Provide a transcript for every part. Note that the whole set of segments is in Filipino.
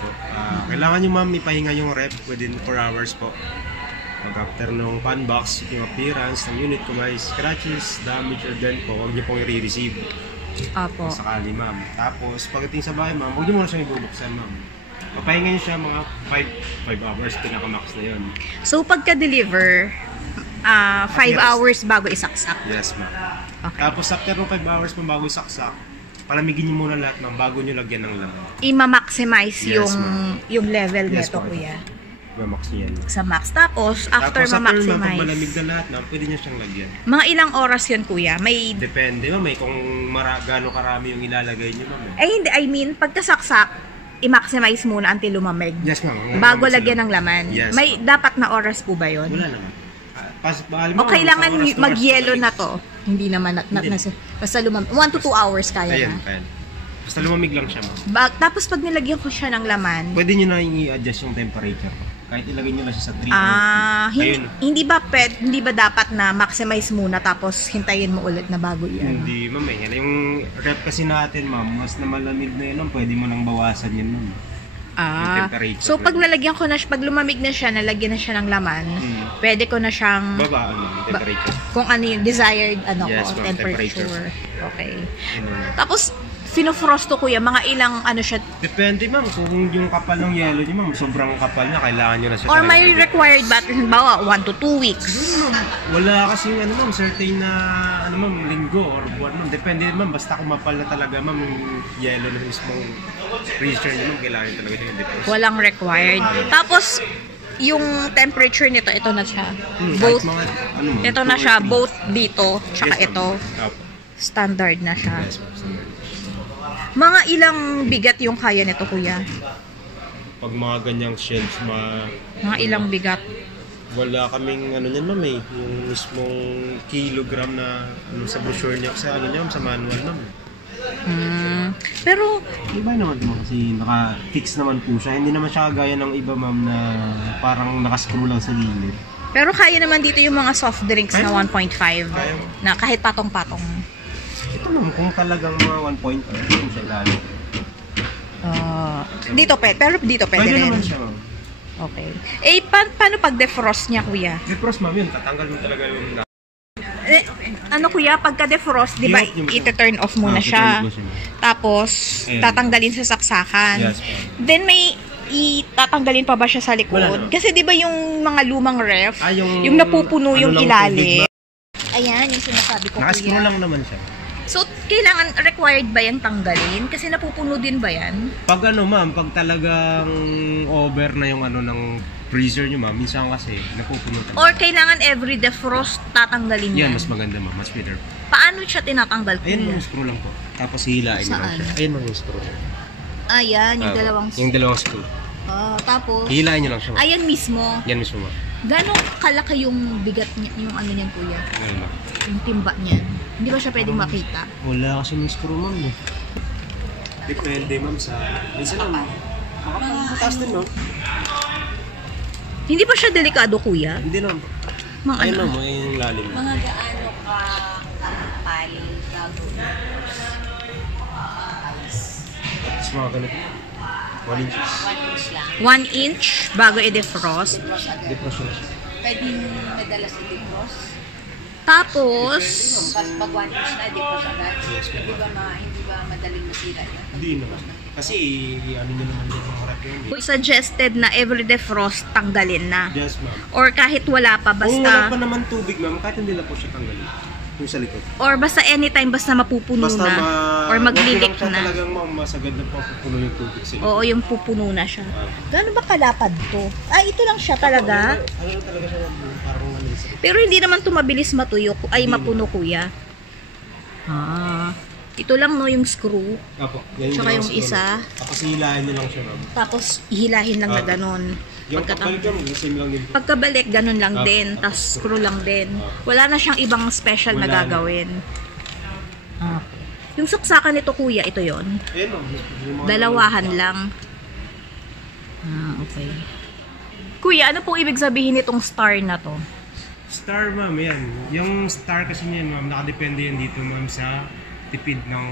po. Kailangan nyo ma'am ipahinga yung rep within 4 hours po. Pag after nung fan box, yung appearance ng unit, kung may scratches, damage or dent po, huwag nyo pong i-receive. Apo. Kung sakali ma'am. Tapos pagdating sa bahay ma'am, huwag nyo muna siyang ibubuksan ma'am. Papahinga nyo siya mga 5 hours, pinaka-max na yun. So pagka-deliver, 5 hours bago isaksak? Yes ma'am. Okay. Tapos after nung 5 hours ma'am bago isaksak, palamigin nyo muna lahat ma'am bago nyo lagyan ng laman. I-maximize Yes, yung level Yes, nito ma'am. kuya. Max niya yan. Sa max. Tapos after Tapos ma'am, pag ma-maximize, malamig na lahat ma'am, pwede nyo siyang lagyan. mga ilang oras yun kuya? May Depende ma'am, kung gaano karami yung ilalagay nyo ma'am. hindi, I mean, pagkasaksak, i-maximize muna until lumamig. Yes ma'am. Bago lagyan ng laman. Yes, May dapat na oras po ba yun? Wala naman. O kailangan mag-yellow na to? Hindi naman. Basta lumamig. 1 to 2 hours kaya Ayan, na. ayan. Basta lumamig lang siya ma'am. Tapos pag nilagyan ko siya ng laman, Pwede nyo na i-adjust yung temperature. Kahit ilagay nyo lang siya sa 3 hindi ba dapat na maximize muna tapos hintayin mo ulit na bago yan? Hindi ma'am. Yung rep kasi natin ma'am, mas na malamig na yun ma'am, pwede mo nang bawasan yun ma'am. So pag nalagyan ko na siya, pag lumamig na siya, nalagyan na siya ng laman, pwede ko na siyang babaan yung temperature. Kung ano yung desired Yes, ma'am, temperature. Okay. Yun, Tapos fino-frost to kuya, mga ilang siya. depende ma'am kung yung kapal ng yellow niyo ma'am sobrang kapal na, kailangan nyo na siya. Or may required battery, halimbawa 1 to 2 weeks. Siguro ma'am, wala kasing ma'am, certain na linggo or buwan ma'am. Depende ma'am, basta kung mapal na talaga ma'am yung yellow na mismong freezer niyo ma'am, kailangan talaga siya i-defrost. Walang required. Tapos yung temperature nito, ito na siya. Both, ito na siya, both dito, tsaka ito. Standard na siya. Yes, ma'am. Mga ilang bigat yung kaya nito kuya? Pag mga ganyang shelves, Mga ilang bigat? wala kaming niyan ma'am yung mismong kilogram na sa brochure niya, sa niya, sa manual ma'am. Pero Iba naman mo kasi naka-fix naman po siya. Hindi naman siya kagaya ng iba ma'am na parang nakascrew lang sa gilid. pero kaya naman dito yung mga soft drinks na 1.5 na kahit patong-patong. Ito ma'am, kung talagang mga 1.5 yun siya lalo. Dito pero dito pwede Pwede rin. naman siya ma'am. Okay. Paano pag defrost niya kuya? Defrost ma'am yun, tatanggal mo talaga yung Kuya, pagka defrost, di ba, ite-turn off muna siya. Tapos, tatanggalin sa saksakan. Yes, ma'am. Then may itatanggalin pa ba siya sa likod? Kasi di ba yung mga lumang ref, yung napupuno yung ilalim. Ayan, yung sinasabi ko nakascrew kuya. lang naman siya. So, kailangan, required ba yan tanggalin? Kasi napupuno din ba yan? Pag ma'am, pag talagang over na yung ng freezer nyo ma'am, minsan kasi napupuno talaga. Or kailangan every defrost tatanggalin yan? Yan, mas maganda ma'am, mas better. Paano siya tinatanggal kuya? Ayun yung screw lang po. Tapos hilain nyo lang siya. Ayun ma'am yung screw. Ayan, yung dalawang Yung dalawang screw. tapos, Hilain nyo lang siya ma'am. ayan mismo. Yan mismo ma'am. Gano'ng kalaki yung bigat niya, yung niyan kuya? Ngayon ma'am. Yung timba niyan. Hindi ba siya pwedeng makita? Wala kasi yung screw ma'am. Depende ma'am sa... Minsan ma'am, makapagbutas din ma'am. Hindi ba siya delikado kuya? Hindi naman. Mga Ayun ma'am, yung lalim. Mga gaano ka kapal bago Tapos mga ganito. 1 inches. 1 inch lang. 1 inch bago i-defrost. Defrost agad. Defrost na siya. Pwedeng madalas i-defrost. Tapos, Tapos pag 1 inch na, defrost agad. Yes, Hindi ba madaling masira yan? Hindi naman. Kasi nyo naman yung rep yun. suggested na every defrost tanggalin na. Yes ma'am. Or kahit wala pa, Kung wala pa basta, naman tubig ma'am, kahit hindi lang po siya tanggalin. Yung sa likod. or basta anytime, basta mapupuno Basta na. Or maglilik siya na. talagang ma'am, masagad na po pupuno yung tubig sa likod. Oo, yung pupuno na siya. Gano'n ba kalapad to? Ito lang siya talaga. Ano talaga siya parang sa Pero hindi naman to mabilis matuyo, mapuno kuya. Ito lang no, yung screw. Apo, yan Tsaka yung screw. isa. Tapos hilahin nyo lang siya ma'am. Tapos ihilahin lang na ganun. Yung pagbalik ma'am, same lang din po. Pagkabalik, ganun lang din. Tapos screw lang din. Wala na siyang ibang special na Wala na. gagawin. Yung saksakan nito kuya, ito yon. Ayun ma'am. yung mga- Dalawahan lang. Okay. Kuya, ano po ibig sabihin nitong star na to? Star ma'am, yan. Yung star kasi niyan ma'am, nakadepende yan dito ma'am sa tipid ng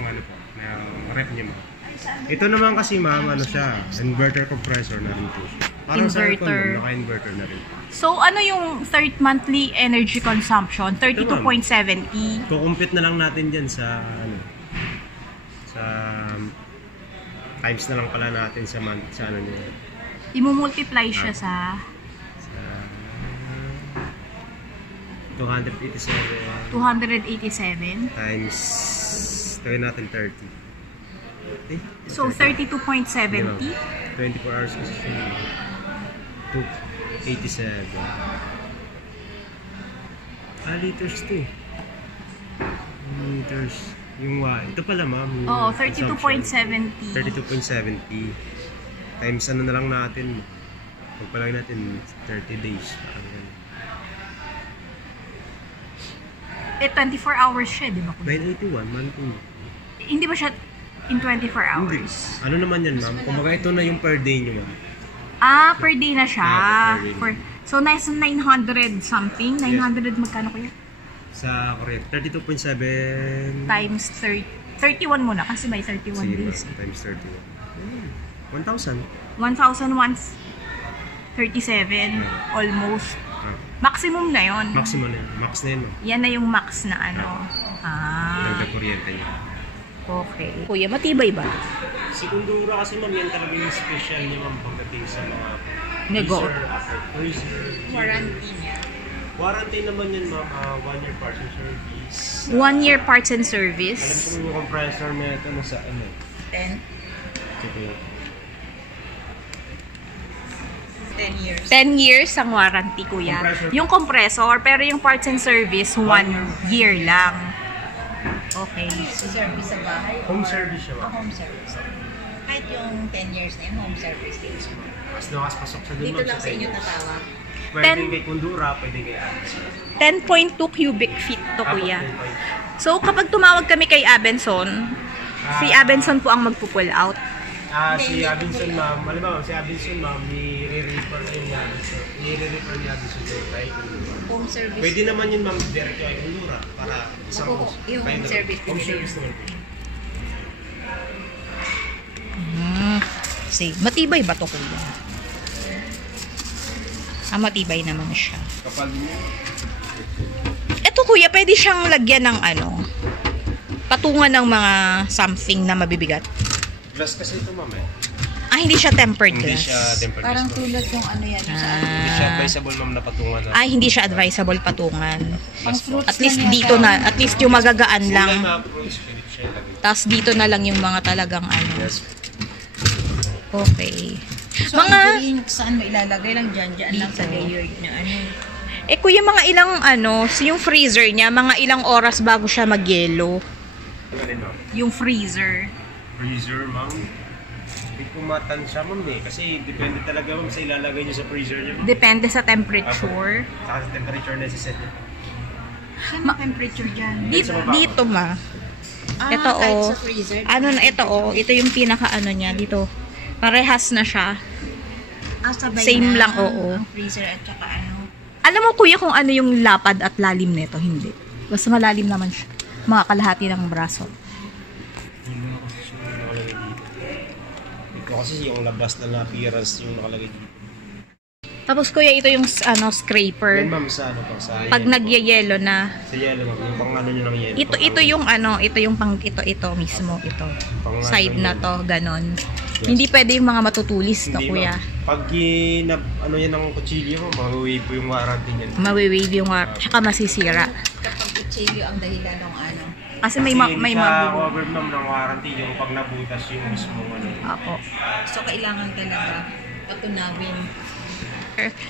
ng rep niya ma'am. Ito naman kasi ma'am, ano siya, inverter compressor na rin po siya. Parang sa aircon, Inverter. naka-inverter na rin. So, ano yung third monthly energy consumption? 32.70. Kukumpit na lang natin dyan sa, ano, sa times na lang pala natin sa month, sa ano niya. Imumultiply siya sa 287 287. times, gawin natin 30. Eh, So, 32.70. 24 hours kasi siya. 287. Liters to. Liters. Yung ito pala ma'am. yung Oo, consumption. 32.70. 32.70. Times ano na lang natin. Pagpalagay natin 30 days. Parang ganun. 24 hours siya, di ba? 981 monthly. Hindi ba siya in 24 Hindi. hours? Ano naman yan ma'am? Kumbaga ito na yung per day nyo ma'am. Per day na siya. Per day. So, nasa 900 something. 900 magkano kaya? Sa correct. 32.7 Times 31 muna kasi may 31 Sige, days. times 31. 1,000. 1,000 once 37 almost. Maximum na yon. Maximum na yun. Max na yun. No? Yan na yung max na ano. Dagdag kuryente niya. Okay. Kuya, matibay ba? Si Kundura kasi ma'am, yan talaga yung special niya ma'am pagdating sa mga Nego. freezer. Warranty niya. Warranty naman yan ma'am, 1 year parts and service. 1 year parts and Alam service. ko yung compressor na ito nasa ano. 10 Sige. 10 years. 10 years ang warranty, kuya. Compressor. Yung compressor, pero yung parts and service, 1 year lang. Okay. Sa service sa bahay? Home or- service siya, ma'am. Home service. Kahit yung 10 years na yun, home service din siya. Mas nakas pasok sa doon Dito ma'am lang sa inyo tatawag. Pwede kay Kundura, pwede kay Abenson. 10.2 cubic feet to, kuya. So, kapag tumawag kami kay Abenson, si Abenson po ang magpo-pull out. Si Abenson ma'am, alam mo, si Abenson ma'am, i-refer na yung Abenson. I-refer ni Abenson kay Kundura. Home service. Pwede naman yun ma'am, direct kay Kundura para isang Ako, yung home service home din service naman. Sige, matibay ba to, kuya? Matibay naman siya. Kapag Ito, kuya, pwede siyang lagyan ng ano, patungan ng mga something na mabibigat. glass kasi ito ma'am eh. Hindi siya tempered Hindi glass. siya tempered glass. Parang ma'am. tulad yung ano yan. Yung sa Hindi siya advisable ma'am na patungan na. Hindi siya advisable patungan. Pang fruits At least lang dito yata. na, at least yung magagaan Kulay lang. mga fruits, pwede siya ilagay. Tapos dito na lang yung mga talagang ano. Yes. Okay. So, Mga, actually, saan mo ilalagay lang dyan lang sa layered na ano. kuya, mga ilang ano, yung freezer niya, mga ilang oras bago siya mag-yellow. Ganun ma'am. Yung freezer. Freezer ma'am. Hindi kumatan siya ma'am eh. Kasi depende talaga ma'am sa ilalagay niyo sa freezer niyo. Depende sa temperature. Saka sa temperature na siset niyo. Saan ang temperature dyan? Dito ma. Ito kahit oh. sa freezer. Ano na ito oh. Ito yung pinaka ano niya dito. Parehas na siya. Sabay Same na lang, oo. ang freezer at saka ano. Alam mo kuya kung ano yung lapad at lalim nito? Hindi. Basta malalim naman siya. Mga kalahati ng braso. Hindi mo kasi siya yung nakalagay dito. Ito kasi yung labas na appearance yung nakalagay dito. Tapos kuya ito yung ano Yan scraper. ma'am sa ano po? Sa Pag nagyayelo na. Sa yellow ma'am. Yung pang ano nyo ng yellow. Ito yung ano, ito yung pang ito mismo ito. Pang Side ano na yun. to, ganon. Yes. Hindi pwede yung mga matutulis to Hindi, kuya. ma'am. Pag ano yan ng kutsilyo mo, mawi-wave po yung warranty niyan. Mawi-wave yung tsaka masisira. Kapag kutsilyo ang dahilan ng ano. Kasi may hindi siya mabubuo. cover ma'am ng warranty yung pag nabutas yung mismo ano. Apo. So, kailangan talaga patunawin.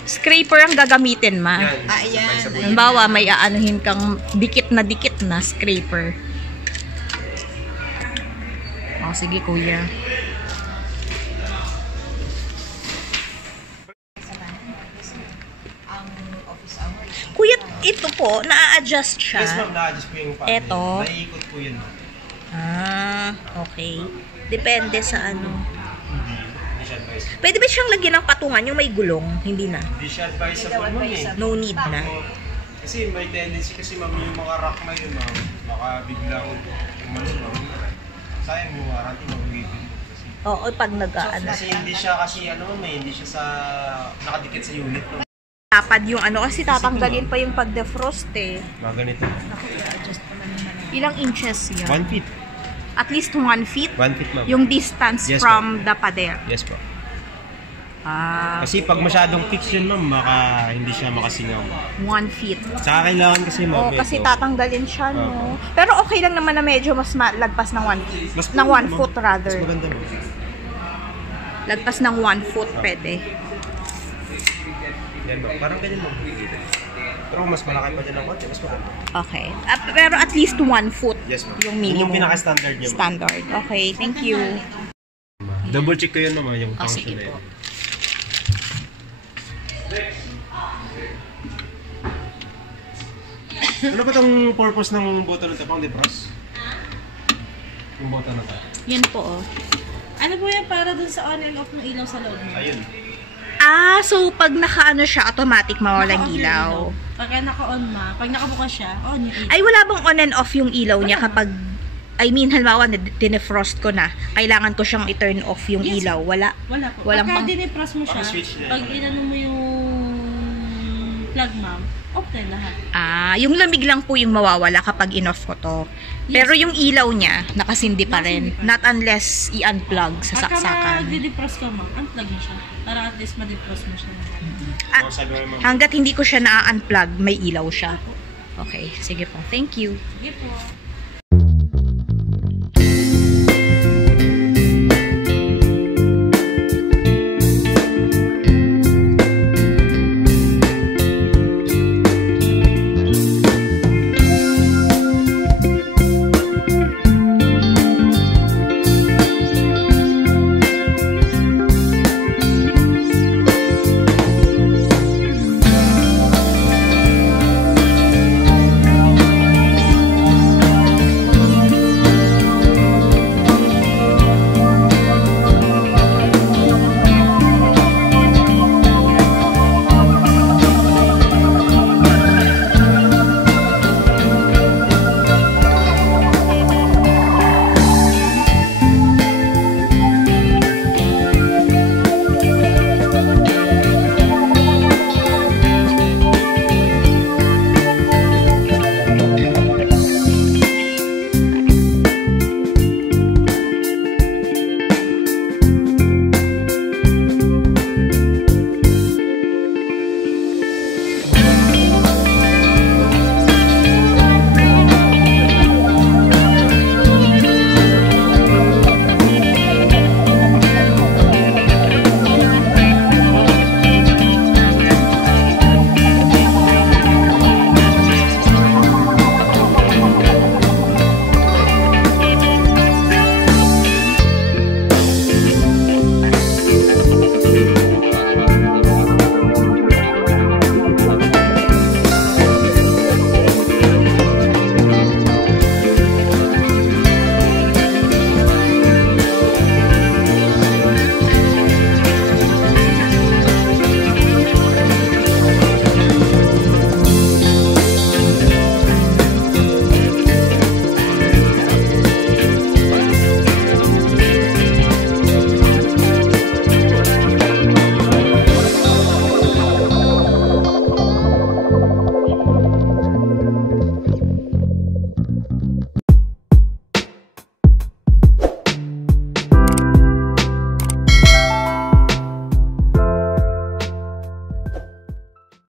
Scraper ang gagamitin ma. Yan. Ayan. sabay-sabay. Halimbawa, may aanuhin kang dikit na scraper. Sige kuya. Ang office hours. Kuya, ito po, na-adjust siya. Yes ma'am, na-adjust po yung fan. Eto. Naiikot po yun ma'am. Okay. Depende sa ano. Hindi siya advisable. Pwede ba siyang lagyan ng patungan yung may gulong? Hindi na. Hindi siya advisable ma'am eh. No need na. Kasi may tendency kasi ma'am yung mga rack na yun ma'am, baka biglang umano ma'am. Sayang yung warranty, mag-wave. Oo, pag nag-ano. Kasi hindi siya hindi siya sa nakadikit sa unit. No? Tapad yung ano, kasi tatanggalin pa yung pag-defrost eh. Mga ganito. Ilang inches yun? 1 feet. At least 1 feet? 1 feet, ma'am. Yung distance Yes, from the pader. Yes po. Ah, Kasi pag masyadong fix yun, ma'am, hindi siya makasingaw. 1 feet. Saka kailangan kasi, ma'am, Oo, kasi tatanggalin siya, no? Pero okay lang naman na medyo mas lagpas ng 1 feet. Mas Ng cool, 1 foot ma'am. rather. Mas maganda mo. Lagpas ng 1 foot pwede. Yan ba? Parang ganyan mo. Pero mas malaki pa dyan ng konti, mas maganda. Okay. Pero at least 1 foot Yes, ma'am. yung Yun minimum. yung pinaka-standard niya, ma'am. Standard. Okay, thank you. Double check ko yun, ma'am, yung function sige na yun. po. Ano ba itong purpose ng button na ito? Pang defrost? Yung button na ito. Yan po, oh. Ano po yan para dun sa on and off ng ilaw sa loob mo? Ayun. Ah, so pag naka-ano siya, automatic mawalang Naka-off yung ilaw. Pagka naka-on pag nakabukas siya, on yung ilaw. Ay, wala bang on and off yung ilaw niya kapag, I mean, halimbawa, dinefrost ko na, kailangan ko siyang i-turn off yung Yes. ilaw. Wala. Wala po. Walang Pagka pang- dinipras mo siya, Pang-switch na. pag inano mo yung plug, ma'am, off na lahat. Ah, yung lamig lang po yung mawawala kapag in-off ko to. Pero yung ilaw niya, nakasindi pa rin. Nakasindi pa. Not unless i-unplug sa Pagka saksakan. mag-defrost ka, ma'am, unplug mo siya. Para at least ma-defrost mo siya. Ah, Mga sabi mo, ma'am. hanggat hindi ko siya na-unplug, may ilaw siya. Okay, sige po. Thank you. Sige po.